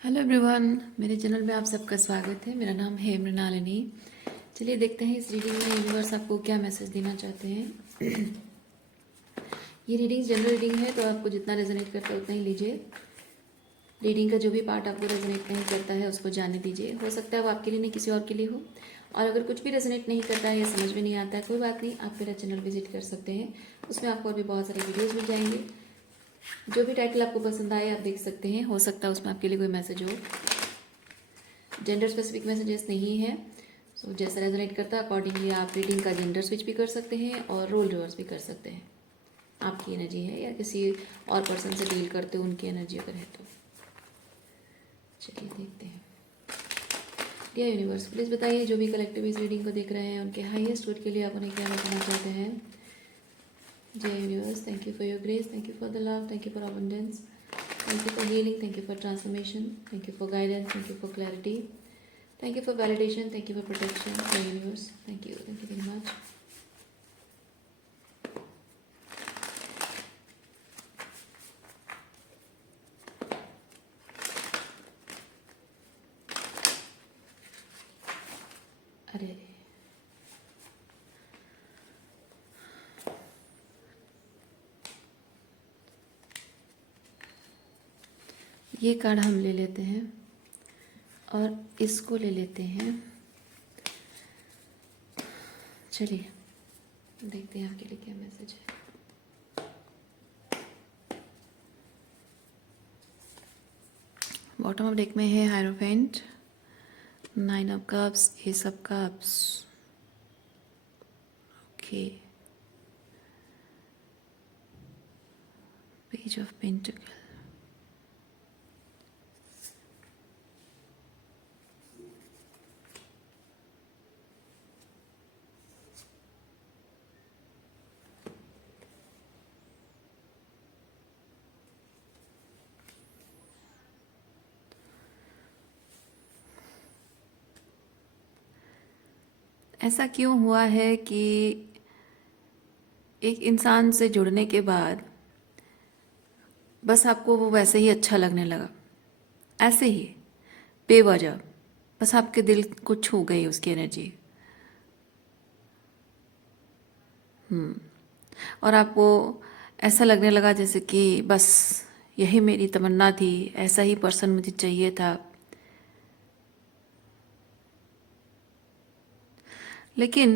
Hello everyone, मेरे channel में आप सबका स्वागत है। मेरा नाम है मृणालिनी। चलिए देखते हैं इस रीडिंग में यूनिवर्स आपको क्या मैसेज देना चाहते हैं। ये रीडिंग जनरल रीडिंग है, तो आपको जितना रेजोनेट करता है उतना ही लीजिए। रीडिंग का जो भी पार्ट आपको रेजोनेट नहीं करता है उसको जाने दीजिए। हो सकता है वो आपके लिए नहीं किसी और के लिए हो। और अगर कुछ भी रेजोनेट नहीं करता है या समझ में नहीं आता है, कोई बात नहीं, आप मेरा चैनल विजिट कर सकते हैं। उसमें आपको और भी बहुत सारे वीडियोज़ मिल जाएंगे। जो भी टाइटल आपको पसंद आए आप देख सकते हैं। हो सकता है उसमें आपके लिए कोई मैसेज हो। जेंडर स्पेसिफिक मैसेजेस नहीं है। सो जैसा रेजोनेट करता है अकॉर्डिंगली आप रीडिंग का जेंडर स्विच भी कर सकते हैं और रोल रिवर्स भी कर सकते हैं। आपकी एनर्जी है या किसी और पर्सन से डील करते हो उनकी एनर्जी अगर है तो। चलिए देखते हैं। डियर यूनिवर्स, प्लीज़ बताइए जो भी कलेक्टिव इस रीडिंग को देख रहे हैं उनके हाईएस्ट गुड के लिए आप उन्हें क्या बताना चाहते हैं। जय universe, thank you for your grace, thank you for the love, thank you for abundance, thank you for healing, thank you for transformation, thank you for guidance, thank you for clarity, thank you for validation, thank you for protection, the universe, thank you very much. अरे अरे, ये card हम ले लेते हैं और इसको ले लेते हैं। चलिए देखते हैं आपके लिए क्या मैसेज है। बॉटम ऑफ डेक में है hierophant, 9 of cups, S of cups, okay, page of pentacle. ऐसा क्यों हुआ है कि एक इंसान से जुड़ने के बाद बस आपको वो वैसे ही अच्छा लगने लगा, ऐसे ही बेवजह, बस आपके दिल को छू गई उसकी एनर्जी। और आपको ऐसा लगने लगा जैसे कि बस यही मेरी तमन्ना थी, ऐसा ही पर्सन मुझे चाहिए था। लेकिन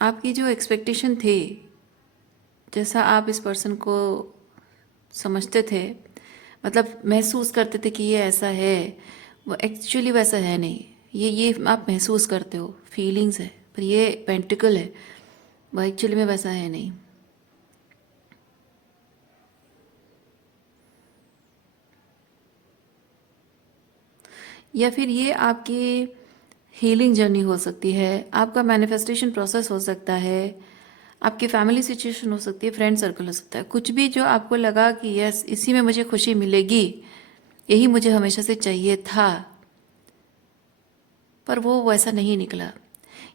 आपकी जो एक्सपेक्टेशन थी, जैसा आप इस पर्सन को समझते थे, मतलब महसूस करते थे कि ये ऐसा है, वो एक्चुअली वैसा है नहीं। ये आप महसूस करते हो, फीलिंग्स है, पर ये पेंटिकल है, वो एक्चुअली में वैसा है नहीं। या फिर ये आपकी हीलिंग जर्नी हो सकती है, आपका मैनिफेस्टेशन प्रोसेस हो सकता है, आपकी फैमिली सिचुएशन हो सकती है, फ्रेंड सर्कल हो सकता है। कुछ भी जो आपको लगा कि यस इसी में मुझे खुशी मिलेगी, यही मुझे हमेशा से चाहिए था, पर वो वैसा नहीं निकला।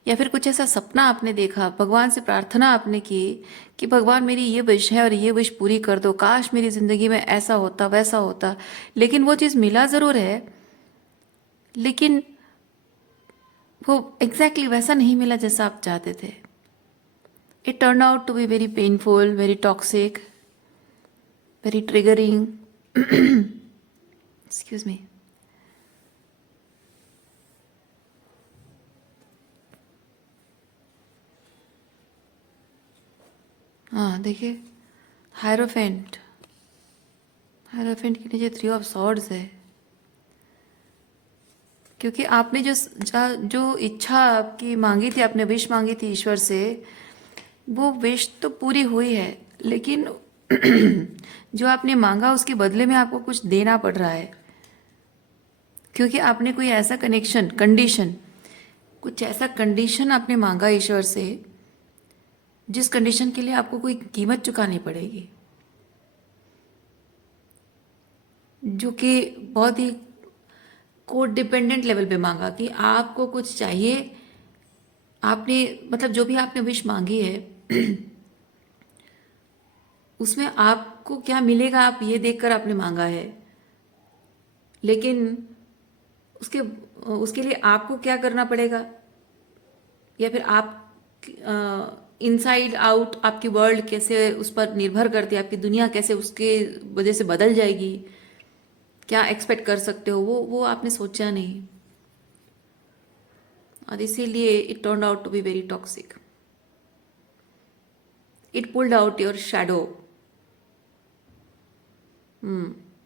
या फिर कुछ ऐसा सपना आपने देखा, भगवान से प्रार्थना आपने की कि भगवान मेरी ये विश है और ये विश पूरी कर दो, काश मेरी ज़िंदगी में ऐसा होता वैसा होता। लेकिन वो चीज़ मिला ज़रूर है, लेकिन वो एग्जैक्टली वैसा नहीं मिला जैसा आप चाहते थे। It turn out to be very painful, very toxic, very triggering. Excuse me. हाँ देखिए, हायरोफेंट, हायरोफेंट के नीचे 3 ऑफ सॉर्ड्स है। क्योंकि आपने जो इच्छा आपकी मांगी थी, आपने विश मांगी थी ईश्वर से, वो विश तो पूरी हुई है, लेकिन जो आपने मांगा उसके बदले में आपको कुछ देना पड़ रहा है। क्योंकि आपने कोई ऐसा कनेक्शन, कंडीशन, कुछ ऐसा कंडीशन आपने मांगा ईश्वर से, जिस कंडीशन के लिए आपको कोई कीमत चुकानी पड़ेगी, जो कि बहुत ही कोड डिपेंडेंट लेवल पे मांगा कि आपको कुछ चाहिए। आपने मतलब जो भी आपने विश मांगी है उसमें आप आपको क्या मिलेगा आप ये देखकर आपने मांगा है, लेकिन उसके उसके लिए आपको क्या करना पड़ेगा, या फिर आप इनसाइड आउट आपकी वर्ल्ड कैसे उस पर निर्भर करती है, आपकी दुनिया कैसे उसके वजह से बदल जाएगी, क्या एक्सपेक्ट कर सकते हो, वो आपने सोचा नहीं, और इसीलिए it turn out to be very toxic. It pulled out your shadow.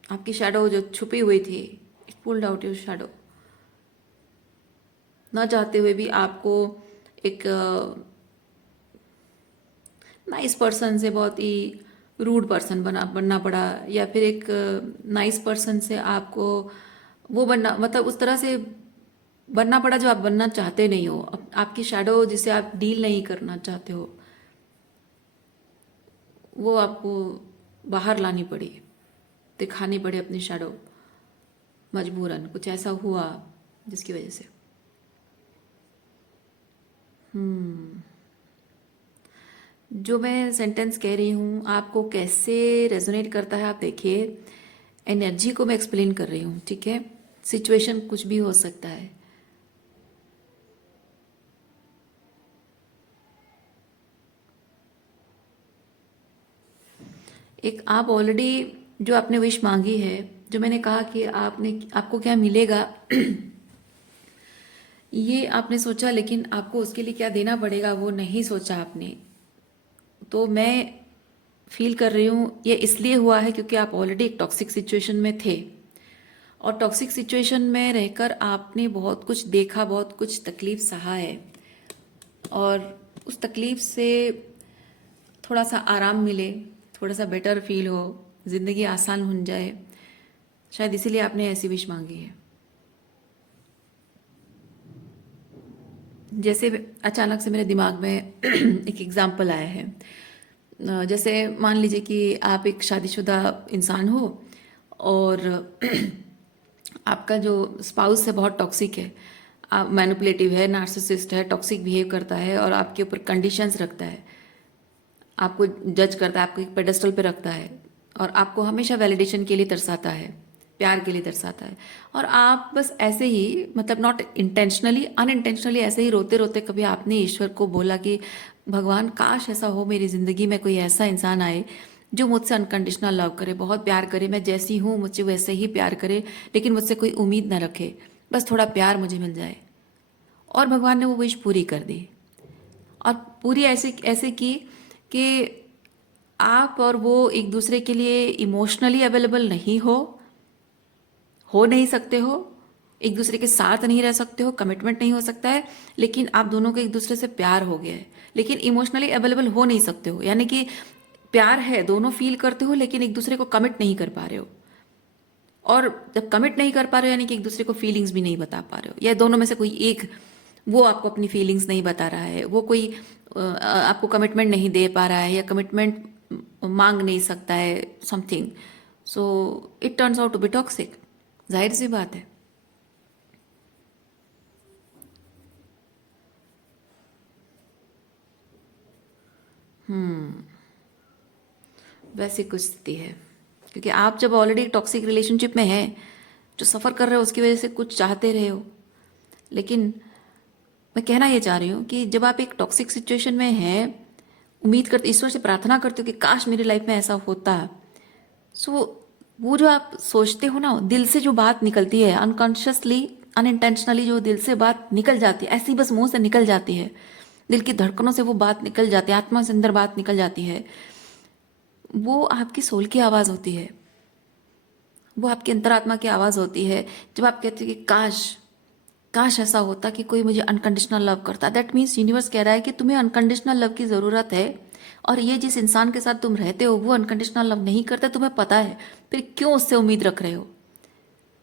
आपकी शैडो जो छुपी हुई थी, it pulled out your shadow. ना चाहते हुए भी आपको एक नाइस पर्सन से बहुत ही रूड पर्सन बनना पड़ा, या फिर एक नाइस पर्सन से आपको वो बनना, मतलब उस तरह से बनना पड़ा जो आप बनना चाहते नहीं हो. आपकी शैडो जिसे आप डील नहीं करना चाहते हो, वो आपको बाहर लानी पड़ी, दिखानी पड़ी अपनी शैडो. मजबूरन कुछ ऐसा हुआ जिसकी वजह से. जो मैं सेंटेंस कह रही हूँ आपको कैसे रेजोनेट करता है आप देखिए. एनर्जी को मैं एक्सप्लेन कर रही हूँ, ठीक है. सिचुएशन कुछ भी हो सकता है. एक आप ऑलरेडी जो आपने विश मांगी है, जो मैंने कहा कि आपको क्या मिलेगा ये आपने सोचा, लेकिन आपको उसके लिए क्या देना पड़ेगा वो नहीं सोचा आपने. तो मैं फील कर रही हूँ ये इसलिए हुआ है क्योंकि आप ऑलरेडी एक टॉक्सिक सिचुएशन में थे, और टॉक्सिक सिचुएशन में रहकर आपने बहुत कुछ देखा, बहुत कुछ तकलीफ सहा है, और उस तकलीफ से थोड़ा सा आराम मिले, थोड़ा सा बेटर फील हो, ज़िंदगी आसान हो जाए, शायद इसीलिए आपने ऐसी विश मांगी है. जैसे अचानक से मेरे दिमाग में एक एग्जाम्पल आया है. जैसे मान लीजिए कि आप एक शादीशुदा इंसान हो, और आपका जो स्पाउस है बहुत टॉक्सिक है, मैनिपुलेटिव है, नार्सिसिस्ट है, टॉक्सिक बिहेव करता है, और आपके ऊपर कंडीशंस रखता है, आपको जज करता है, आपको एक पेडेस्टल पे रखता है, और आपको हमेशा वैलिडेशन के लिए तरसाता है, प्यार के लिए तरसाता है. और आप बस ऐसे ही, मतलब नॉट इंटेंशनली, अनइंटेंशनली ऐसे ही रोते रोते कभी आपने ईश्वर को बोला कि भगवान काश ऐसा हो मेरी ज़िंदगी में, कोई ऐसा इंसान आए जो मुझसे अनकंडीशनल लव करे, बहुत प्यार करे, मैं जैसी हूँ मुझे वैसे ही प्यार करे, लेकिन मुझसे कोई उम्मीद ना रखे, बस थोड़ा प्यार मुझे मिल जाए. और भगवान ने वो विश पूरी कर दी, और पूरी ऐसे ऐसे की कि आप और वो एक दूसरे के लिए इमोशनली अवेलेबल नहीं हो नहीं सकते हो, एक दूसरे के साथ नहीं रह सकते हो, कमिटमेंट नहीं हो सकता है, लेकिन आप दोनों को एक दूसरे से प्यार हो गया है, लेकिन इमोशनली अवेलेबल हो नहीं सकते हो. यानी कि प्यार है, दोनों फील करते हो, लेकिन एक दूसरे को कमिट नहीं कर पा रहे हो. और जब कमिट नहीं कर पा रहे हो यानी कि एक दूसरे को फीलिंग्स भी नहीं बता पा रहे हो, या दोनों में से कोई एक, वो आपको अपनी फीलिंग्स नहीं बता रहा है, वो कोई आपको कमिटमेंट नहीं दे पा रहा है, या कमिटमेंट मांग नहीं सकता है, something. So it turns out to be toxic. जाहिर सी बात है. वैसी कुछ स्थिति है, क्योंकि आप जब ऑलरेडी टॉक्सिक रिलेशनशिप में हैं, जो सफ़र कर रहे हो उसकी वजह से कुछ चाहते रहे हो. लेकिन मैं कहना ये चाह रही हूँ कि जब आप एक टॉक्सिक सिचुएशन में हैं, उम्मीद करते, ईश्वर से प्रार्थना करते हो कि काश मेरी लाइफ में ऐसा होता. सो वो जो आप सोचते हो ना, दिल से जो बात निकलती है, अनकॉन्शियसली, अनइंटेंशनली जो दिल से बात निकल जाती है, ऐसी बस मुंह से निकल जाती है, दिल की धड़कनों से वो बात निकल जाती है, आत्मा से अंदर बात निकल जाती है, वो आपकी सोल की आवाज़ होती है, वो आपकी अंतरात्मा की आवाज़ होती है. जब आप कहते हो कि काश काश ऐसा होता कि कोई मुझे अनकंडीशनल लव करता, दैट मीन्स यूनिवर्स कह रहा है कि तुम्हें अनकंडीशनल लव की ज़रूरत है, और ये जिस इंसान के साथ तुम रहते हो वो अनकंडीशनल लव नहीं करता, तुम्हें पता है, फिर क्यों उससे उम्मीद रख रहे हो,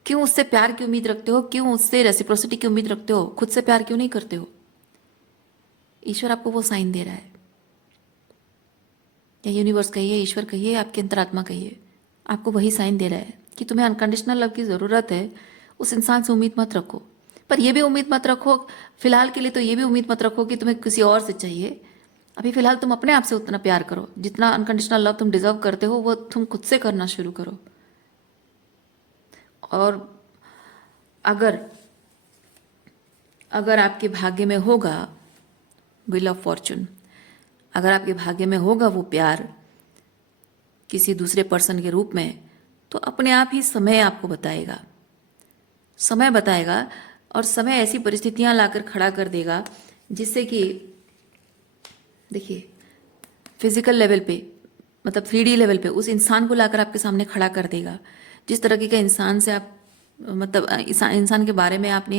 क्यों उससे प्यार की उम्मीद रखते हो, क्यों उससे रेसिप्रोसिटी की उम्मीद रखते हो, खुद से प्यार क्यों नहीं करते हो. ईश्वर आपको वो साइन दे रहा है, या यूनिवर्स कहिए, ईश्वर कहिए, आपकी अंतरात्मा कहिए, आपको वही साइन दे रहा है कि तुम्हें अनकंडीशनल लव की ज़रूरत है. उस इंसान से उम्मीद मत रखो, पर यह भी उम्मीद मत रखो फिलहाल के लिए, तो ये भी उम्मीद मत रखो कि तुम्हें किसी और से चाहिए. अभी फ़िलहाल तुम अपने आप से उतना प्यार करो, जितना अनकंडीशनल लव तुम डिज़र्व करते हो वो तुम खुद से करना शुरू करो। और अगर अगर आपके भाग्य में होगा व्हील ऑफ फॉर्चून, अगर आपके भाग्य में होगा वो प्यार किसी दूसरे पर्सन के रूप में, तो अपने आप ही समय आपको बताएगा, समय बताएगा। और समय ऐसी परिस्थितियां लाकर खड़ा कर देगा जिससे कि देखिए फिजिकल लेवल पे, मतलब 3D लेवल पे उस इंसान को लाकर आपके सामने खड़ा कर देगा। जिस तरह के इंसान से आप मतलब इंसान के बारे में आपने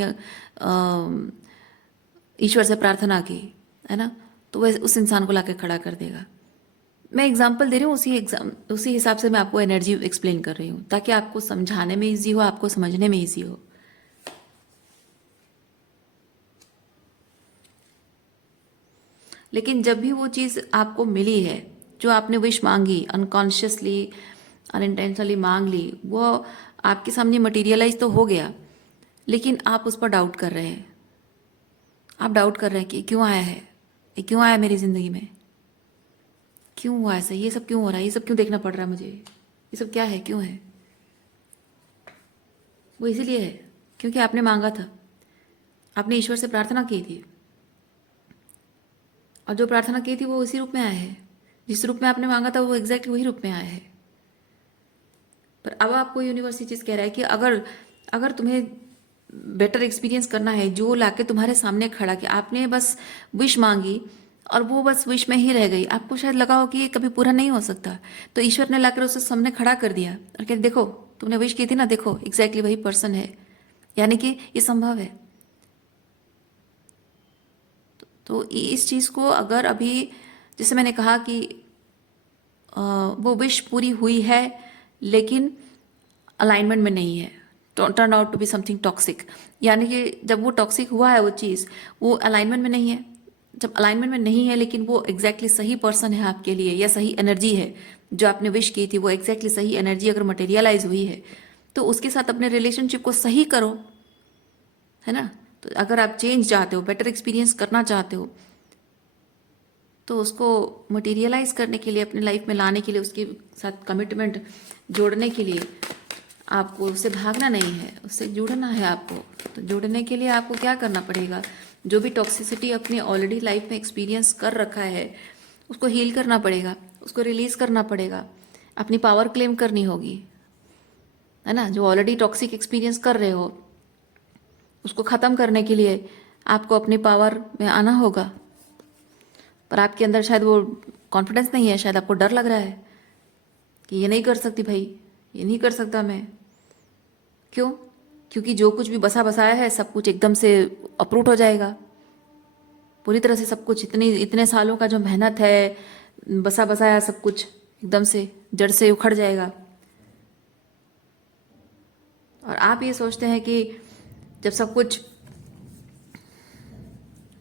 ईश्वर से प्रार्थना की है ना, तो वह उस इंसान को लाकर खड़ा कर देगा। मैं एग्जाम्पल दे रही हूँ, उसी हिसाब से मैं आपको एनर्जी एक्सप्लेन कर रही हूँ, ताकि आपको समझाने में ईजी हो, आपको समझने में ईजी हो। लेकिन जब भी वो चीज़ आपको मिली है, जो आपने विश मांगी, अनकॉन्शियसली अनइंटेंशनली मांग ली, वो आपके सामने मटेरियलाइज तो हो गया, लेकिन आप उस पर डाउट कर रहे हैं। आप डाउट कर रहे हैं कि क्यों आया है, ये क्यों आया मेरी ज़िंदगी में, क्यों हुआ ऐसा, ये सब क्यों हो रहा है, ये सब क्यों देखना पड़ रहा है मुझे, ये सब क्या है, क्यों है। वो इसीलिए है क्योंकि आपने मांगा था, आपने ईश्वर से प्रार्थना की थी, और जो प्रार्थना की थी वो उसी रूप में आया है। जिस रूप में आपने मांगा था वो एग्जैक्ट वही रूप में आया है। पर अब आपको यूनिवर्स ये चीज़ कह रहा है कि अगर अगर तुम्हें बेटर एक्सपीरियंस करना है, जो लाके तुम्हारे सामने खड़ा किया, आपने बस विश मांगी और वो बस विश में ही रह गई, आपको शायद लगा हो कि ये कभी पूरा नहीं हो सकता, तो ईश्वर ने लाकर उसे सामने खड़ा कर दिया और कहते देखो तुमने विश की थी ना, देखो एग्जैक्टली वही पर्सन है, यानी कि ये संभव है। तो इस चीज़ को अगर अभी, जैसे मैंने कहा कि वो विश पूरी हुई है लेकिन अलाइनमेंट में नहीं है, turn out to be something toxic, यानी कि जब वो टॉक्सिक हुआ है वो चीज़, वो अलाइनमेंट में नहीं है। जब अलाइनमेंट में नहीं है लेकिन वो एग्जैक्टली सही पर्सन है आपके लिए, या सही एनर्जी है जो आपने विश की थी, वो एग्जैक्टली सही एनर्जी अगर मटेरियलाइज हुई है, तो उसके साथ अपने रिलेशनशिप को सही करो, है ना। तो अगर आप चेंज चाहते हो, बेटर एक्सपीरियंस करना चाहते हो, तो उसको मटेरियलाइज करने के लिए, अपने लाइफ में लाने के लिए, उसके साथ कमिटमेंट जोड़ने के लिए आपको उससे भागना नहीं है, उससे जुड़ना है आपको। तो जुड़ने के लिए आपको क्या करना पड़ेगा, जो भी टॉक्सिसिटी अपनी ऑलरेडी लाइफ में एक्सपीरियंस कर रखा है उसको हील करना पड़ेगा, उसको रिलीज करना पड़ेगा, अपनी पावर क्लेम करनी होगी, है ना। जो ऑलरेडी टॉक्सिक एक्सपीरियंस कर रहे हो उसको ख़त्म करने के लिए आपको अपनी पावर में आना होगा। पर आपके अंदर शायद वो कॉन्फिडेंस नहीं है, शायद आपको डर लग रहा है कि ये नहीं कर सकती भाई, ये नहीं कर सकता मैं। क्यों? क्योंकि जो कुछ भी बसा बसाया है सब कुछ एकदम से अप्रूट हो जाएगा पूरी तरह से, सब कुछ इतने सालों का जो मेहनत है, बसा बसाया सब कुछ एकदम से जड़ से उखड़ जाएगा। और आप ये सोचते हैं कि जब सब कुछ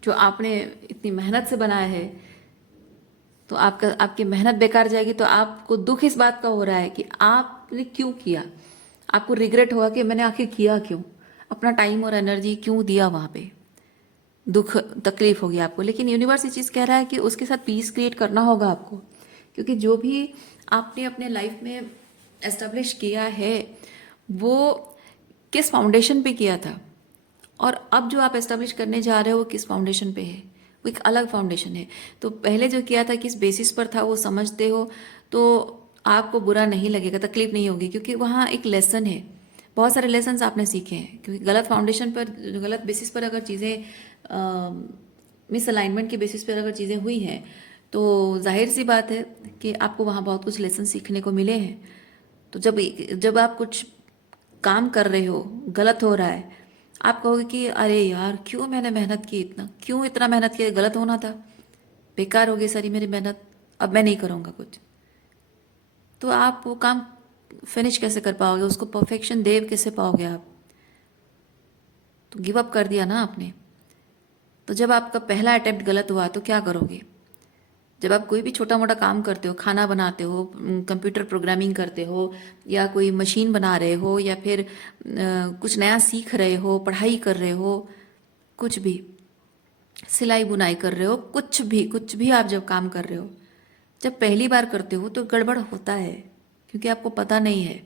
जो आपने इतनी मेहनत से बनाया है तो आपकी मेहनत बेकार जाएगी, तो आपको दुख इस बात का हो रहा है कि आपने क्यों किया, आपको रिग्रेट होगा कि मैंने आखिर किया क्यों, अपना टाइम और एनर्जी क्यों दिया वहाँ पे, दुख तकलीफ होगी आपको। लेकिन यूनिवर्स ये चीज़ कह रहा है कि उसके साथ पीस क्रिएट करना होगा आपको, क्योंकि जो भी आपने अपने लाइफ में एस्टेब्लिश किया है वो किस फाउंडेशन पे किया था, और अब जो आप एस्टेब्लिश करने जा रहे हो वो किस फाउंडेशन पे है, वो एक अलग फाउंडेशन है। तो पहले जो किया था किस बेसिस पर था वो समझते हो तो आपको बुरा नहीं लगेगा, तकलीफ नहीं होगी, क्योंकि वहाँ एक लेसन है, बहुत सारे लेसन्स आपने सीखे हैं। क्योंकि गलत फाउंडेशन पर, गलत बेसिस पर अगर चीज़ें, मिस अलाइनमेंट के बेसिस पर अगर चीज़ें हुई हैं, तो जाहिर सी बात है कि आपको वहाँ बहुत कुछ लेसन सीखने को मिले हैं। तो जब आप कुछ काम कर रहे हो गलत हो रहा है, आप कहोगे कि अरे यार क्यों मैंने मेहनत की, क्यों इतना मेहनत किया, गलत होना था, बेकार हो गई सारी मेरी मेहनत, अब मैं नहीं करूँगा कुछ। तो आप वो काम फिनिश कैसे कर पाओगे, उसको परफेक्शन दे कैसे पाओगे आप, तो गिव अप कर दिया ना आपने। तो जब आपका पहला अटेम्प्ट गलत हुआ तो क्या करोगे। जब आप कोई भी छोटा मोटा काम करते हो, खाना बनाते हो, कंप्यूटर प्रोग्रामिंग करते हो, या कोई मशीन बना रहे हो, या फिर कुछ नया सीख रहे हो, पढ़ाई कर रहे हो, कुछ भी, सिलाई बुनाई कर रहे हो, कुछ भी आप जब काम कर रहे हो, जब पहली बार करते हो तो गड़बड़ होता है, क्योंकि आपको पता नहीं है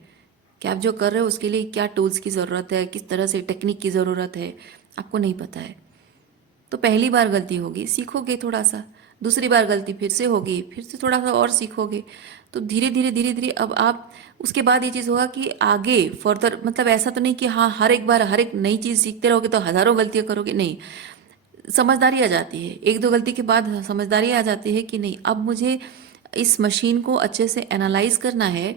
कि आप जो कर रहे हो उसके लिए क्या टूल्स की ज़रूरत है, किस तरह से टेक्निक की ज़रूरत है, आपको नहीं पता है। तो पहली बार गलती होगी, सीखोगे थोड़ा सा, दूसरी बार गलती फिर से होगी, फिर से थोड़ा सा और सीखोगे। तो धीरे धीरे अब आप, उसके बाद ये चीज़ होगा कि आगे फर्दर, मतलब ऐसा तो नहीं कि हाँ हर एक बार हर एक नई चीज़ सीखते रहोगे तो हज़ारों गलतियाँ करोगे, नहीं। समझदारी आ जाती है, एक दो गलती के बाद समझदारी आ जाती है कि नहीं, अब मुझे इस मशीन को अच्छे से एनालाइज करना है,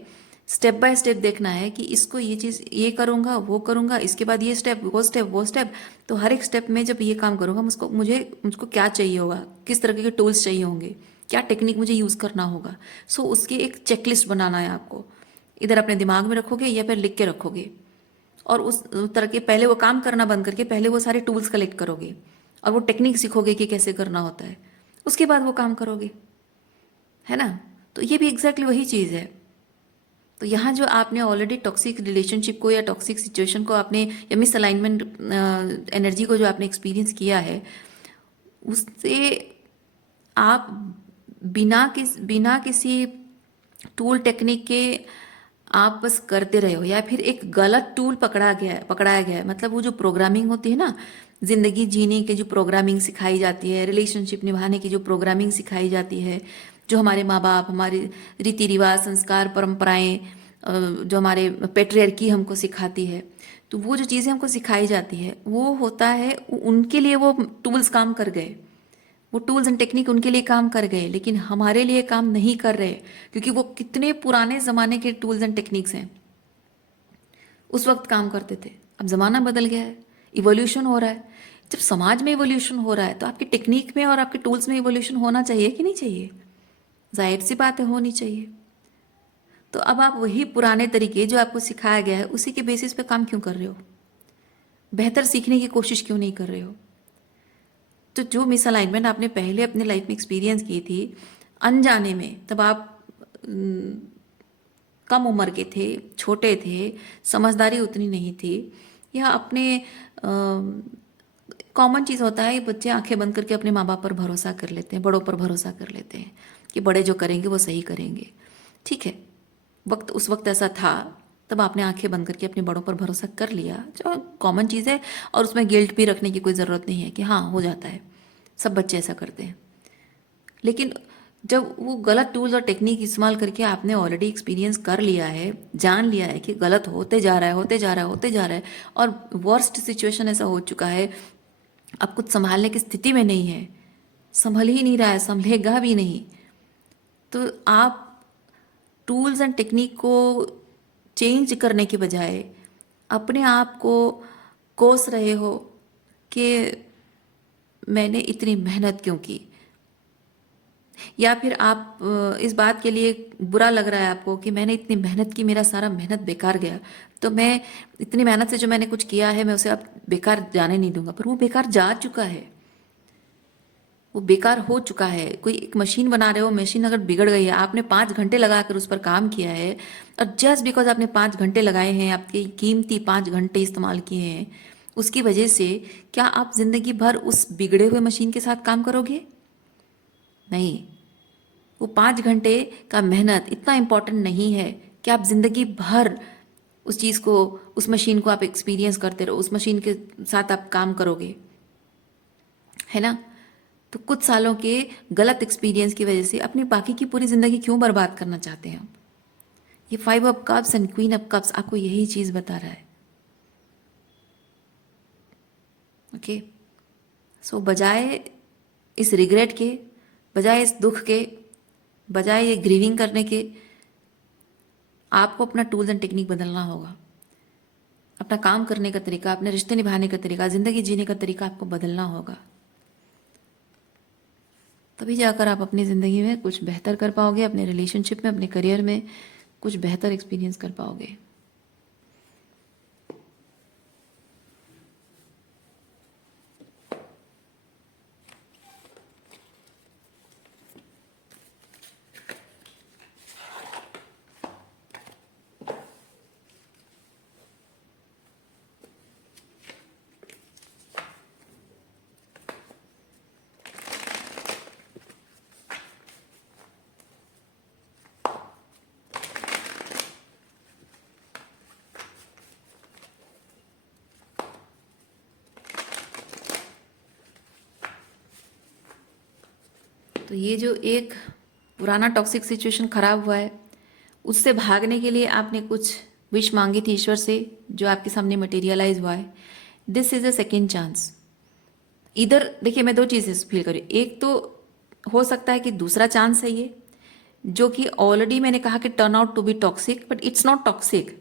स्टेप बाय स्टेप देखना है कि इसको ये चीज़ ये करूँगा वो करूँगा, इसके बाद ये स्टेप वो स्टेप। तो हर एक स्टेप में जब ये काम करूँगा, मुझको क्या चाहिए होगा, किस तरह के टूल्स चाहिए होंगे, क्या टेक्निक मुझे यूज़ करना होगा। सो उसकी एक चेकलिस्ट बनाना है आपको, इधर अपने दिमाग में रखोगे या फिर लिख के रखोगे, और उस तरह के पहले वो काम करना बंद करके पहले वो सारे टूल्स कलेक्ट करोगे और वो टेक्निक सीखोगे कि कैसे करना होता है, उसके बाद वो काम करोगे, है ना। तो ये भी एग्जैक्टली वही चीज़ है। तो यहाँ जो आपने ऑलरेडी टॉक्सिक रिलेशनशिप को या टॉक्सिक सिचुएशन को आपने, या मिस अलाइनमेंट एनर्जी को जो आपने एक्सपीरियंस किया है, उससे आप बिना किसी टूल टेक्निक के आप बस करते रहे हो, या फिर एक गलत टूल पकड़ाया गया है। मतलब वो जो प्रोग्रामिंग होती है ना, जिंदगी जीने की जो प्रोग्रामिंग सिखाई जाती है, रिलेशनशिप निभाने की जो प्रोग्रामिंग सिखाई जाती है, जो हमारे माँ बाप, हमारे रीति रिवाज, संस्कार, परंपराएं, जो हमारे पेट्रियार्की हमको सिखाती है, तो वो जो चीज़ें हमको सिखाई जाती है वो होता है, उनके लिए वो टूल्स काम कर गए, वो टूल्स एंड टेक्निक उनके लिए काम कर गए, लेकिन हमारे लिए काम नहीं कर रहे, क्योंकि वो कितने पुराने ज़माने के टूल्स एंड टेक्निक्स हैं, उस वक्त काम करते थे। अब ज़माना बदल गया है, इवोल्यूशन हो रहा है। जब समाज में इवोल्यूशन हो रहा है तो आपकी टेक्निक में और आपके टूल्स में इवोल्यूशन होना चाहिए कि नहीं चाहिए? जाहिर सी बात है, होनी चाहिए। तो अब आप वही पुराने तरीके जो आपको सिखाया गया है उसी के बेसिस पे काम क्यों कर रहे हो? बेहतर सीखने की कोशिश क्यों नहीं कर रहे हो? तो जो मिसअलाइनमेंट आपने पहले अपने लाइफ में एक्सपीरियंस की थी अनजाने में, तब आप कम उम्र के थे, छोटे थे, समझदारी उतनी नहीं थी, या अपने कॉमन चीज़ होता है कि बच्चे आंखें बंद करके अपने माँ बाप पर भरोसा कर लेते हैं, बड़ों पर भरोसा कर लेते हैं कि बड़े जो करेंगे वो सही करेंगे। ठीक है, वक्त उस वक्त ऐसा था, तब आपने आंखें बंद करके अपने बड़ों पर भरोसा कर लिया, जो कॉमन चीज़ है, और उसमें गिल्ट भी रखने की कोई ज़रूरत नहीं है कि हाँ हो जाता है, सब बच्चे ऐसा करते हैं। लेकिन जब वो गलत टूल्स और टेक्निक इस्तेमाल करके आपने ऑलरेडी एक्सपीरियंस कर लिया है, जान लिया है कि गलत होते जा रहा है, होते जा रहा है, होते जा रहा है, और वर्स्ट सिचुएशन ऐसा हो चुका है, अब कुछ संभालने की स्थिति में नहीं है, संभल ही नहीं रहा है, संभलेगा भी नहीं, तो आप टूल्स एंड टेक्निक को चेंज करने के बजाय अपने आप को कोस रहे हो कि मैंने इतनी मेहनत क्यों की, या फिर आप इस बात के लिए बुरा लग रहा है आपको कि मैंने इतनी मेहनत की, मेरा सारा मेहनत बेकार गया, तो मैं इतनी मेहनत से जो मैंने कुछ किया है मैं उसे अब बेकार जाने नहीं दूंगा। पर वो बेकार जा चुका है, वो बेकार हो चुका है। कोई एक मशीन बना रहे हो, मशीन अगर बिगड़ गई है, आपने 5 घंटे लगाकर उस पर काम किया है, और जस्ट बिकॉज आपने 5 घंटे लगाए हैं, आपके कीमती 5 घंटे इस्तेमाल किए हैं, उसकी वजह से क्या आप जिंदगी भर उस बिगड़े हुए मशीन के साथ काम करोगे? नहीं। वो 5 घंटे का मेहनत इतना इम्पोर्टेंट नहीं है कि आप जिंदगी भर उस चीज़ को, उस मशीन को आप एक्सपीरियंस करते रहो, उस मशीन के साथ आप काम करोगे, है ना। तो कुछ सालों के गलत एक्सपीरियंस की वजह से अपनी बाकी की पूरी जिंदगी क्यों बर्बाद करना चाहते हैं आप? ये 5 of cups and queen of cups आपको यही चीज बता रहा है। ओके, सो बजाय इस रिग्रेट के, बजाय इस दुख के, बजाय ये ग्रीविंग करने के, आपको अपना टूल्स एंड टेक्निक बदलना होगा। अपना काम करने का तरीका, अपने रिश्ते निभाने का तरीका, जिंदगी जीने का तरीका आपको बदलना होगा। तभी जाकर आप अपनी ज़िंदगी में कुछ बेहतर कर पाओगे, अपने रिलेशनशिप में, अपने करियर में कुछ बेहतर एक्सपीरियंस कर पाओगे। तो ये जो एक पुराना टॉक्सिक सिचुएशन खराब हुआ है, उससे भागने के लिए आपने कुछ विश मांगी थी ईश्वर से, जो आपके सामने मटेरियलाइज हुआ है। This is a second chance. इधर देखिए, मैं दो चीज़ें फील करी। एक तो हो सकता है कि दूसरा चांस है ये, जो कि ऑलरेडी मैंने कहा कि turn out to be toxic, but it's not toxic.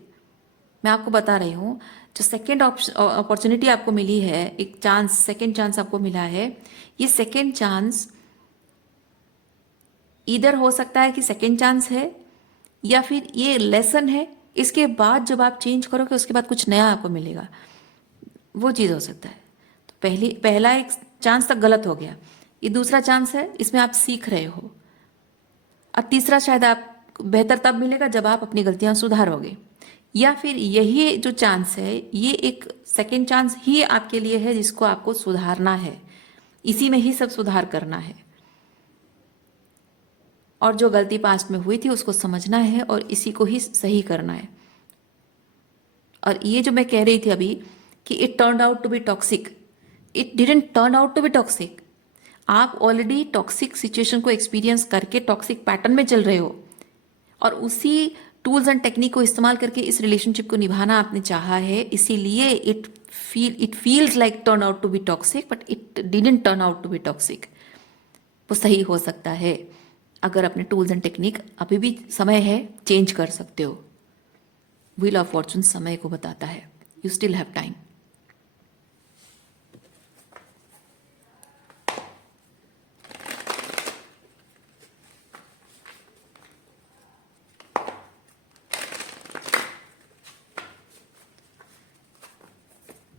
मैं आपको बता रही हूँ, जो सेकेंड अपॉर्चुनिटी आपको मिली है, एक चांस, सेकेंड चांस आपको मिला है, ये सेकेंड चांस इधर हो सकता है कि सेकेंड चांस है, या फिर ये लेसन है। इसके बाद जब आप चेंज करोगे, उसके बाद कुछ नया आपको मिलेगा, वो चीज़ हो सकता है। तो पहला एक चांस तक गलत हो गया, ये दूसरा चांस है, इसमें आप सीख रहे हो। और तीसरा शायद आप बेहतर तब मिलेगा जब आप अपनी गलतियां सुधारोगे, या फिर यही जो चांस है, ये एक सेकेंड चांस ही आपके लिए है, जिसको आपको सुधारना है। इसी में ही सब सुधार करना है, और जो गलती पास्ट में हुई थी उसको समझना है और इसी को ही सही करना है। और ये जो मैं कह रही थी अभी कि it turn out to be toxic, it didn't turn out to be toxic. आप ऑलरेडी टॉक्सिक सिचुएशन को एक्सपीरियंस करके टॉक्सिक पैटर्न में चल रहे हो, और उसी टूल्स एंड टेक्निक को इस्तेमाल करके इस रिलेशनशिप को निभाना आपने चाहा है। इसीलिए it feels like turn out to be toxic, but it didn't turn out to be toxic. वो सही हो सकता है, अगर अपने टूल्स एंड टेक्निक, अभी भी समय है, चेंज कर सकते हो। व्हील ऑफ फॉर्चून समय को बताता है, यू स्टिल हैव टाइम।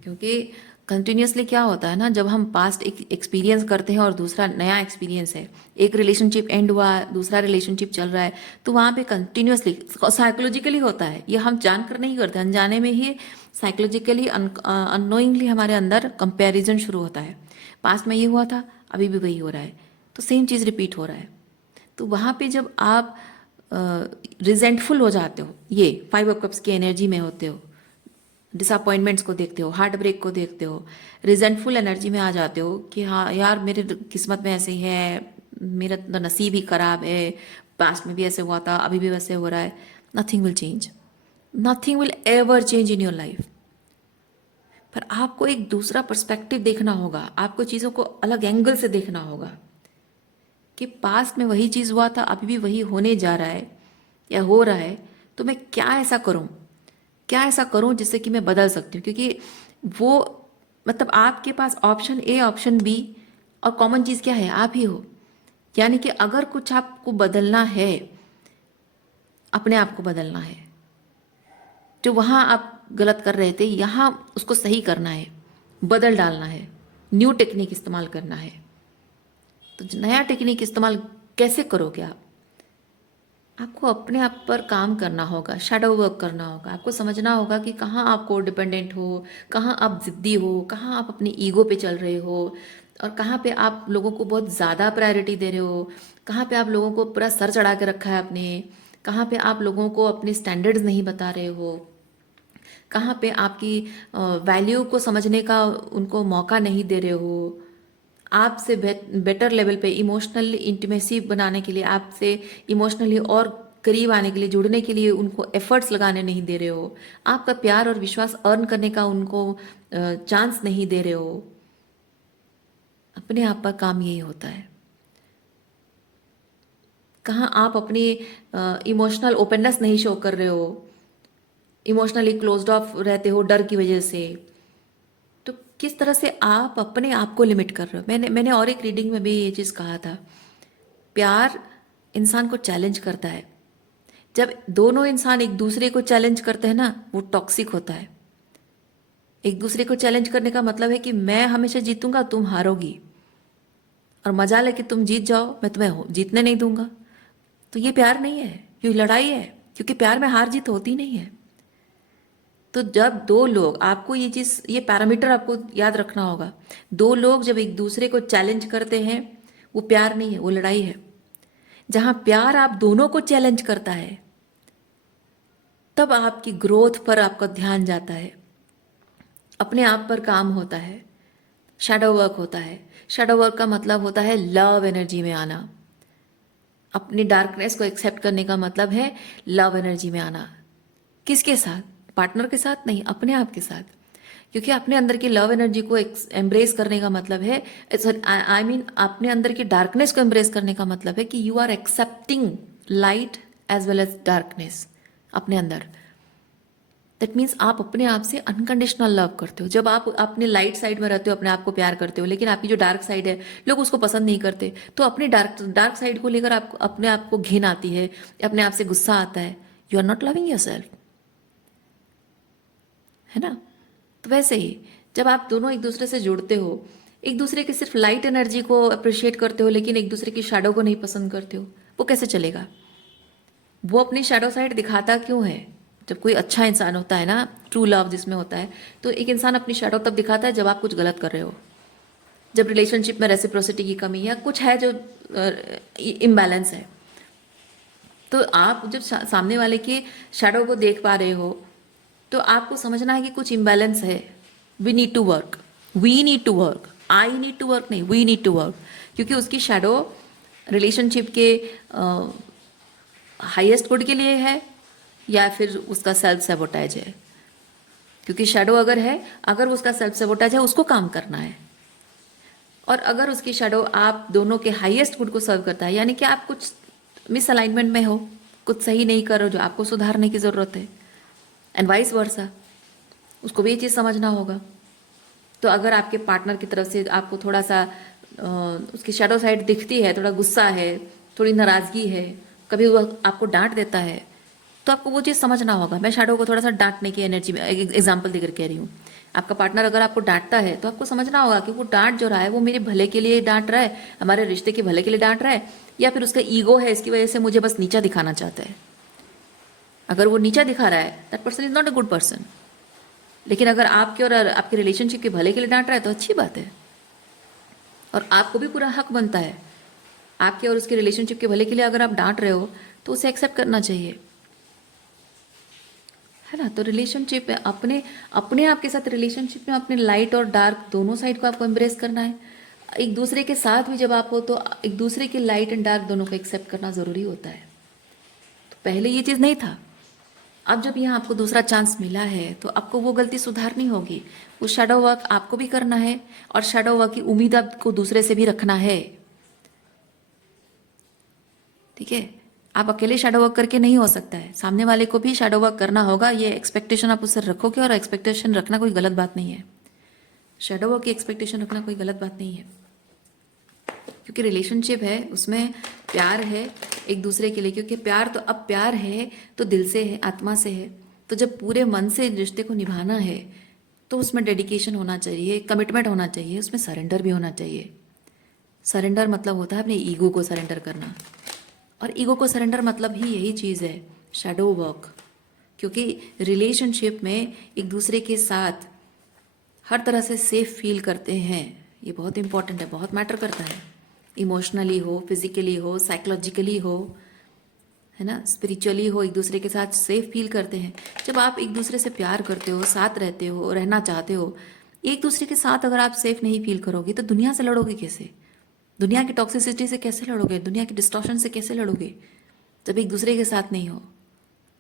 क्योंकि कंटिन्यूसली क्या होता है ना, जब हम पास्ट एक्सपीरियंस करते हैं और दूसरा नया एक्सपीरियंस है, एक रिलेशनशिप एंड हुआ, दूसरा रिलेशनशिप चल रहा है, तो वहाँ पे कंटिन्यूसली साइकोलॉजिकली होता है। ये हम जानकर नहीं करते, अनजाने में ही साइकोलॉजिकली अननोइंगली हमारे अंदर कंपैरिजन शुरू होता है। पास्ट में ये हुआ था, अभी भी वही हो रहा है, तो सेम चीज़ रिपीट हो रहा है। तो वहाँ पे जब आप रिजेंटफुल हो जाते हो, ये 5 ऑफ कप्स की एनर्जी में होते हो, डिसअपॉइंटमेंट्स को देखते हो, हार्ट ब्रेक को देखते हो, रिजेंटफुल एनर्जी में आ जाते हो कि हाँ यार, मेरे किस्मत में ऐसे ही है, मेरा तो नसीब ही खराब है, पास्ट में भी ऐसे हुआ था, अभी भी वैसे हो रहा है। Nothing will change, nothing will ever change in your life. पर आपको एक दूसरा पर्सपेक्टिव देखना होगा, आपको चीज़ों को अलग एंगल से देखना होगा कि पास्ट में वही चीज़ हुआ था, अभी भी वही होने जा रहा है या हो रहा है, तो मैं क्या ऐसा करूं, क्या ऐसा करूं जिससे कि मैं बदल सकती हूँ। क्योंकि वो, मतलब आपके पास ऑप्शन ए, ऑप्शन बी, और कॉमन चीज़ क्या है, आप ही हो। यानी कि अगर कुछ आपको बदलना है, अपने आप को बदलना है, जो वहाँ आप गलत कर रहे थे, यहाँ उसको सही करना है, बदल डालना है, न्यू टेक्निक इस्तेमाल करना है। तो नया टेक्निक इस्तेमाल कैसे करोगे आप? आपको अपने आप पर काम करना होगा, शैडो वर्क करना होगा। आपको समझना होगा कि कहाँ आप को डिपेंडेंट हो, कहाँ आप जिद्दी हो, कहाँ आप अपनी ईगो पे चल रहे हो, और कहाँ पे आप लोगों को बहुत ज़्यादा प्रायोरिटी दे रहे हो, कहाँ पे आप लोगों को पूरा सर चढ़ा के रखा है आपने, कहाँ पे आप लोगों को अपने स्टैंडर्ड्स नहीं बता रहे हो, कहाँ पे आपकी वैल्यू को समझने का उनको मौका नहीं दे रहे हो, आपसे बेटर लेवल पे इमोशनल इंटीमेसी बनाने के लिए, आपसे इमोशनली और करीब आने के लिए, जुड़ने के लिए उनको एफर्ट्स लगाने नहीं दे रहे हो, आपका प्यार और विश्वास अर्न करने का उनको चांस नहीं दे रहे हो। अपने आप पर काम यही होता है। कहाँ आप अपनी इमोशनल ओपननेस नहीं शो कर रहे हो, इमोशनली क्लोज्ड ऑफ रहते हो डर की वजह से, तो किस तरह से आप अपने आप को लिमिट कर रहे हो। मैंने और एक रीडिंग में भी ये चीज़ कहा था, प्यार इंसान को चैलेंज करता है। जब दोनों इंसान एक दूसरे को चैलेंज करते हैं ना, वो टॉक्सिक होता है। एक दूसरे को चैलेंज करने का मतलब है कि मैं हमेशा जीतूंगा, तुम हारोगी, और मजा है कि तुम जीत जाओ, मैं तुम्हें जीतने नहीं दूंगा। तो ये प्यार नहीं है, ये लड़ाई है, क्योंकि प्यार में हार जीत होती नहीं है। तो जब दो लोग, आपको ये चीज़, ये पैरामीटर आपको याद रखना होगा, दो लोग जब एक दूसरे को चैलेंज करते हैं, वो प्यार नहीं है, वो लड़ाई है। जहां प्यार आप दोनों को चैलेंज करता है, तब आपकी ग्रोथ पर आपका ध्यान जाता है, अपने आप पर काम होता है, शैडो वर्क होता है। शैडो वर्क का मतलब होता है लव एनर्जी में आना, अपनी डार्कनेस को एक्सेप्ट करने का मतलब है लव एनर्जी में आना। किसके साथ? पार्टनर के साथ नहीं, अपने आप के साथ। क्योंकि अपने अंदर की लव एनर्जी को एम्ब्रेस करने का मतलब है, आई मीन अपने अंदर की डार्कनेस को एम्ब्रेस करने का मतलब है कि you are accepting light as well as darkness अपने अंदर। दैट मीन्स आप अपने आप से अनकंडीशनल लव करते हो। जब आप अपने लाइट साइड में रहते हो, अपने आप को प्यार करते हो, लेकिन आपकी जो डार्क साइड है लोग उसको पसंद नहीं करते, तो अपनी डार्क साइड को लेकर आप अपने आप को घिन आती है, अपने आप से गुस्सा आता है, you are not loving yourself, है ना। तो वैसे ही जब आप दोनों एक दूसरे से जुड़ते हो, एक दूसरे की सिर्फ लाइट एनर्जी को अप्रिशिएट करते हो, लेकिन एक दूसरे की शैडो को नहीं पसंद करते हो, वो कैसे चलेगा? वो अपनी शैडो साइड दिखाता क्यों है? जब कोई अच्छा इंसान होता है ना, ट्रू लव जिसमें होता है, तो एक इंसान अपनी शैडो तब दिखाता है जब आप कुछ गलत कर रहे हो, जब रिलेशनशिप में रेसिप्रोसिटी की कमी है, कुछ है जो इम्बैलेंस है। तो आप जब सामने वाले की शैडो को देख पा रहे हो, तो आपको समझना है कि कुछ इम्बैलेंस है। We need to work, we need to work, I need to work नहीं, वी नीड टू वर्क। क्योंकि उसकी शैडो रिलेशनशिप के हाईएस्ट गुड के लिए है या फिर उसका सेल्फ सेबोटाइज है। क्योंकि शैडो अगर है, अगर उसका सेल्फ सेबोटाइज है, उसको काम करना है। और अगर उसकी शैडो आप दोनों के हाईएस्ट गुड को सर्व करता है, यानी कि आप कुछ मिसअलाइनमेंट में हो, कुछ सही नहीं कर रहे हो जो आपको सुधारने की ज़रूरत है, एंड वाइस वर्सा, उसको भी ये चीज़ समझना होगा। तो अगर आपके पार्टनर की तरफ से आपको थोड़ा सा उसकी शैडो साइड दिखती है, थोड़ा गुस्सा है, थोड़ी नाराज़गी है, कभी वो आपको डांट देता है, तो आपको वो चीज़ समझना होगा। मैं शैडो को थोड़ा सा डांटने की एनर्जी में एग्जाम्पल देकर कह रही हूँ। आपका पार्टनर अगर आपको डांटता है तो आपको समझना होगा कि वो डांट जो रहा है वो मेरे भले के लिए डांट रहा है, हमारे रिश्ते के भले के लिए डांट रहा है, या फिर उसका ईगो है, इसकी वजह से मुझे बस नीचा दिखाना चाहता है। अगर वो नीचा दिखा रहा है, that person is not a good person. लेकिन अगर आपके और आपके रिलेशनशिप के भले के लिए डांट रहा है तो अच्छी बात है, और आपको भी पूरा हक बनता है। आपके और उसके रिलेशनशिप के भले के लिए अगर आप डांट रहे हो तो उसे एक्सेप्ट करना चाहिए, है ना। तो रिलेशनशिप में अपने अपने आप के साथ, रिलेशनशिप में अपने लाइट और डार्क दोनों साइड को आपको एम्ब्रेस करना है। एक दूसरे के साथ भी जब आप हो तो एक दूसरे के लाइट एंड डार्क दोनों को एक्सेप्ट करना ज़रूरी होता है। तो पहले ये चीज़ नहीं था। अब जब यहाँ आपको दूसरा चांस मिला है तो आपको वो गलती सुधारनी होगी। वो शैडो वर्क आपको भी करना है, और शैडो वर्क की उम्मीद आपको दूसरे से भी रखना है, ठीक है। आप अकेले शैडो वर्क करके नहीं हो सकता है, सामने वाले को भी शैडो वर्क करना होगा। ये एक्सपेक्टेशन आप उससे रखोगे, और एक्सपेक्टेशन रखना कोई गलत बात नहीं है। शैडो वर्क की एक्सपेक्टेशन रखना कोई गलत बात नहीं है, क्योंकि रिलेशनशिप है, उसमें प्यार है एक दूसरे के लिए। क्योंकि प्यार तो, अब प्यार है तो दिल से है, आत्मा से है। तो जब पूरे मन से रिश्ते को निभाना है तो उसमें डेडिकेशन होना चाहिए, कमिटमेंट होना चाहिए, उसमें सरेंडर भी होना चाहिए। सरेंडर मतलब होता है अपने ईगो को सरेंडर करना, और ईगो को सरेंडर मतलब ही यही चीज़ है, शैडो वर्क। क्योंकि रिलेशनशिप में एक दूसरे के साथ हर तरह से सेफ फील करते हैं, ये बहुत इंपॉर्टेंट है, बहुत मैटर करता है। इमोशनली हो, फिजिकली हो, साइकोलॉजिकली हो, है ना, स्पिरिचुअली हो, एक दूसरे के साथ सेफ फील करते हैं। जब आप एक दूसरे से प्यार करते हो, साथ रहते हो, रहना चाहते हो, एक दूसरे के साथ अगर आप सेफ नहीं फील करोगे तो दुनिया से लड़ोगे कैसे? दुनिया की टॉक्सिसिटी से कैसे लड़ोगे? दुनिया की डिस्टॉर्शन से कैसे लड़ोगे जब एक दूसरे के साथ नहीं हो?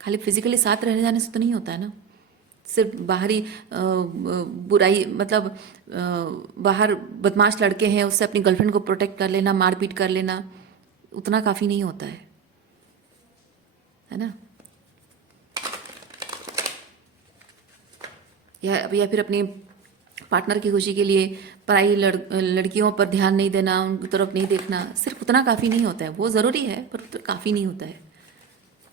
खाली फिजिकली साथ रह जाने से तो नहीं होता है ना। सिर्फ बाहरी बुराई, मतलब बाहर बदमाश लड़के हैं उससे अपनी गर्लफ्रेंड को प्रोटेक्ट कर लेना, मारपीट कर लेना, उतना काफ़ी नहीं होता है ना। या फिर अपनी पार्टनर की खुशी के लिए पराई लड़कियों पर ध्यान नहीं देना, उनकी तरफ नहीं देखना, सिर्फ उतना काफ़ी नहीं होता है। वो ज़रूरी है पर काफ़ी नहीं होता है।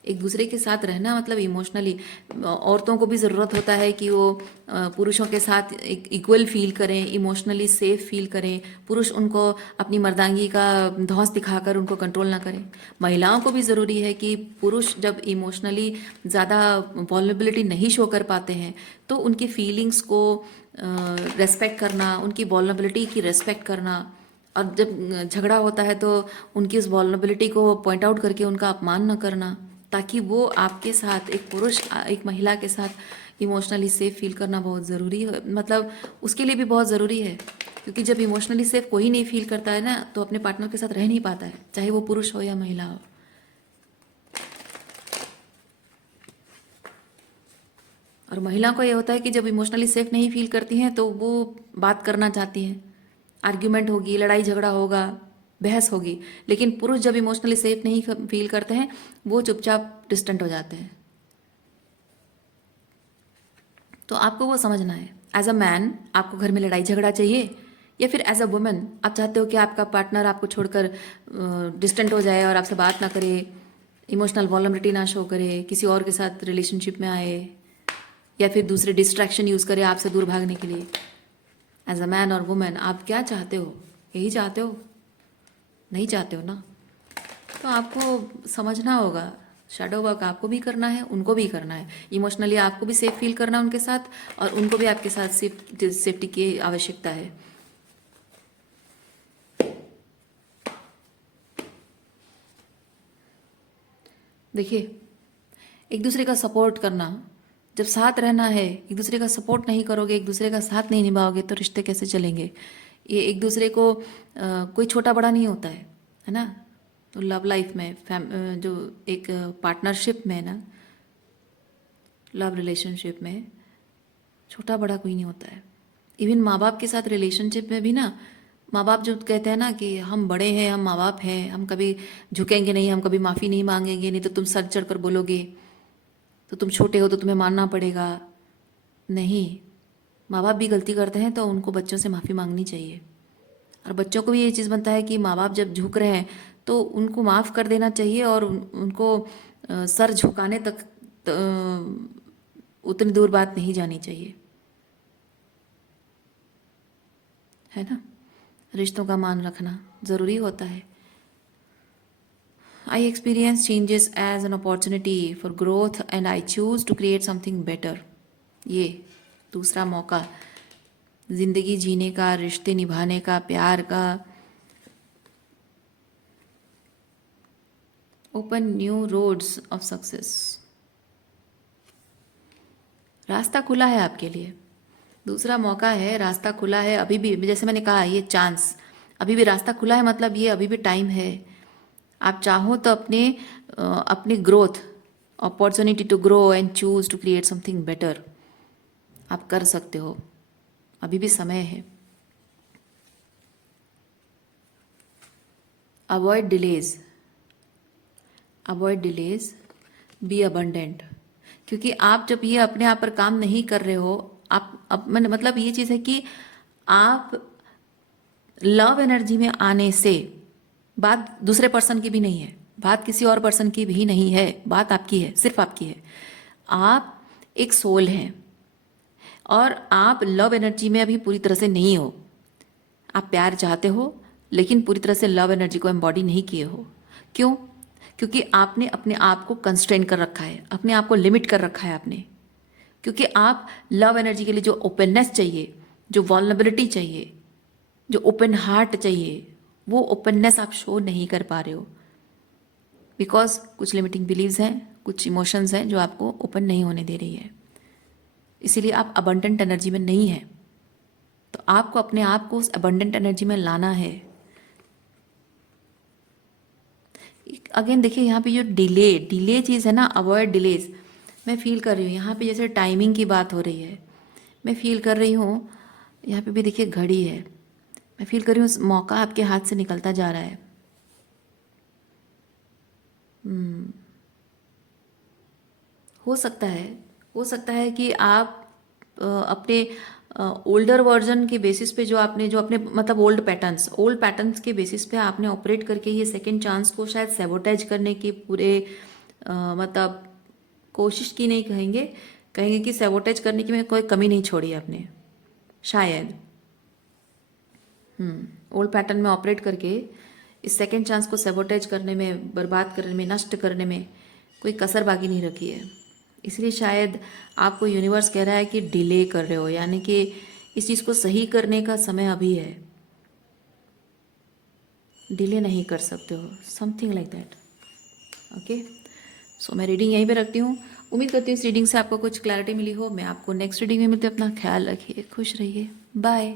एक दूसरे के साथ रहना मतलब इमोशनली, औरतों को भी ज़रूरत होता है कि वो पुरुषों के साथ इक्वल फील करें, इमोशनली सेफ फील करें। पुरुष उनको अपनी मर्दांगी का धौंस दिखाकर उनको कंट्रोल ना करें। महिलाओं को भी ज़रूरी है कि पुरुष जब इमोशनली ज़्यादा वॉल्नरेबिलिटी नहीं शो कर पाते हैं तो उनकी फीलिंग्स को रेस्पेक्ट करना, उनकी वॉल्नरेबिलिटी की रेस्पेक्ट करना, और जब झगड़ा होता है तो उनकी उस वॉल्नरेबिलिटी को पॉइंट आउट करके उनका अपमान न करना, ताकि वो आपके साथ, एक पुरुष एक महिला के साथ इमोशनली सेफ फील करना बहुत ज़रूरी है। मतलब उसके लिए भी बहुत ज़रूरी है, क्योंकि जब इमोशनली सेफ कोई नहीं फील करता है ना तो अपने पार्टनर के साथ रह नहीं पाता है, चाहे वो पुरुष हो या महिला हो। और महिलाओं को ये होता है कि जब इमोशनली सेफ नहीं फील करती हैं तो वो बात करना चाहती हैं, आर्ग्यूमेंट होगी, लड़ाई झगड़ा होगा, बहस होगी। लेकिन पुरुष जब इमोशनली सेफ नहीं फील करते हैं वो चुपचाप डिस्टेंट हो जाते हैं। तो आपको वो समझना है, एज अ मैन आपको घर में लड़ाई झगड़ा चाहिए, या फिर एज अ वुमेन आप चाहते हो कि आपका पार्टनर आपको छोड़कर डिस्टेंट हो जाए और आपसे बात ना करे, इमोशनल वॉलनरिटी ना शो करे, किसी और के साथ रिलेशनशिप में आए, या फिर दूसरे डिस्ट्रैक्शन यूज़ करे आपसे दूर भागने के लिए। एज अ मैन और वुमेन आप क्या चाहते हो? यही चाहते हो? नहीं चाहते हो ना? तो आपको समझना होगा, शैडो वर्क आपको भी करना है, उनको भी करना है। इमोशनली आपको भी सेफ फील करना है उनके साथ, और उनको भी आपके साथ सेफ्टी की आवश्यकता है। देखिए, एक दूसरे का सपोर्ट करना, जब साथ रहना है, एक दूसरे का सपोर्ट नहीं करोगे, एक दूसरे का साथ नहीं निभाओगे तो रिश्ते कैसे चलेंगे? ये एक दूसरे को कोई छोटा बड़ा नहीं होता है ना? तो लव लाइफ में जो एक पार्टनरशिप में ना, लव रिलेशनशिप में छोटा बड़ा कोई नहीं होता है। इवन माँ बाप के साथ रिलेशनशिप में भी ना, माँ बाप जो कहते हैं ना कि हम बड़े हैं, हम माँ बाप हैं, हम कभी झुकेंगे नहीं, हम कभी माफ़ी नहीं मांगेंगे, नहीं तो तुम सर चढ़ कर बोलोगे, तो तुम छोटे हो तो तुम्हें मानना पड़ेगा। नहीं, माँ बाप भी गलती करते हैं तो उनको बच्चों से माफ़ी मांगनी चाहिए। और बच्चों को भी ये चीज़ बनता है कि माँ बाप जब झुक रहे हैं तो उनको माफ़ कर देना चाहिए, और उनको सर झुकाने तक उतनी दूर बात नहीं जानी चाहिए, है ना? रिश्तों का मान रखना ज़रूरी होता है। I experience changes as an opportunity for growth and I choose to create something better. ये दूसरा मौका, जिंदगी जीने का, रिश्ते निभाने का, प्यार का। Open new roads of success, रास्ता खुला है आपके लिए, दूसरा मौका है, रास्ता खुला है अभी भी। जैसे मैंने कहा, ये चांस अभी भी रास्ता खुला है, मतलब ये अभी भी टाइम है। आप चाहो तो अपनी growth, opportunity to grow and choose to create something better आप कर सकते हो, अभी भी समय है। Avoid delays, avoid delays, be abundant. क्योंकि आप जब ये अपने आप पर काम नहीं कर रहे हो, आप मतलब ये चीज़ है कि आप लव एनर्जी में आने से, बात दूसरे पर्सन की भी नहीं है, बात किसी और पर्सन की भी नहीं है, बात आपकी है, सिर्फ आपकी है। आप एक सोल हैं और आप लव एनर्जी में अभी पूरी तरह से नहीं हो। आप प्यार चाहते हो लेकिन पूरी तरह से लव एनर्जी को एम्बॉडी नहीं किए हो। क्यों? क्योंकि आपने अपने आप को कंस्ट्रेन कर रखा है, अपने आप को लिमिट कर रखा है आपने। क्योंकि आप लव एनर्जी के लिए जो ओपननेस चाहिए, जो वॉल्नरेबिलिटी चाहिए, जो ओपन हार्ट चाहिए, वो ओपननेस आप शो नहीं कर पा रहे हो। बिकॉज कुछ लिमिटिंग बिलीव्स हैं, कुछ इमोशंस हैं जो आपको ओपन नहीं होने दे रही है, इसीलिए आप अबंडेंट एनर्जी में नहीं है। तो आपको अपने आप को उस अबंडेंट एनर्जी में लाना है। अगेन देखिए, यहाँ पे जो डिले चीज़ है ना, अवॉइड डिलेज, मैं फील कर रही हूँ यहाँ पे जैसे टाइमिंग की बात हो रही है, मैं फील कर रही हूँ। यहाँ पे भी देखिए घड़ी है, मैं फील कर रही हूँ मौका आपके हाथ से निकलता जा रहा है। हो सकता है कि आप अपने ओल्डर वर्जन के बेसिस पे जो अपने मतलब ओल्ड पैटर्न्स के बेसिस पे आपने ऑपरेट करके ये सेकंड चांस को शायद सैबोटेज करने की पूरे मतलब कोशिश की, नहीं कहेंगे कि सैबोटेज करने की में कोई कमी नहीं छोड़ी आपने, शायद ओल्ड पैटर्न में ऑपरेट करके इस सेकंड चांस को सैबोटेज करने में, बर्बाद करने में, नष्ट करने में कोई कसर बाकी नहीं रखी है। इसलिए शायद आपको यूनिवर्स कह रहा है कि डिले कर रहे हो, यानी कि इस चीज़ को सही करने का समय अभी है, डिले नहीं कर सकते हो, समथिंग लाइक दैट। ओके, सो मैं रीडिंग यहीं पे रखती हूँ। उम्मीद करती हूँ इस रीडिंग से आपको कुछ क्लैरिटी मिली हो। मैं आपको नेक्स्ट रीडिंग में मिलती हूँ। अपना ख्याल रखिए, खुश रहिए, बाय।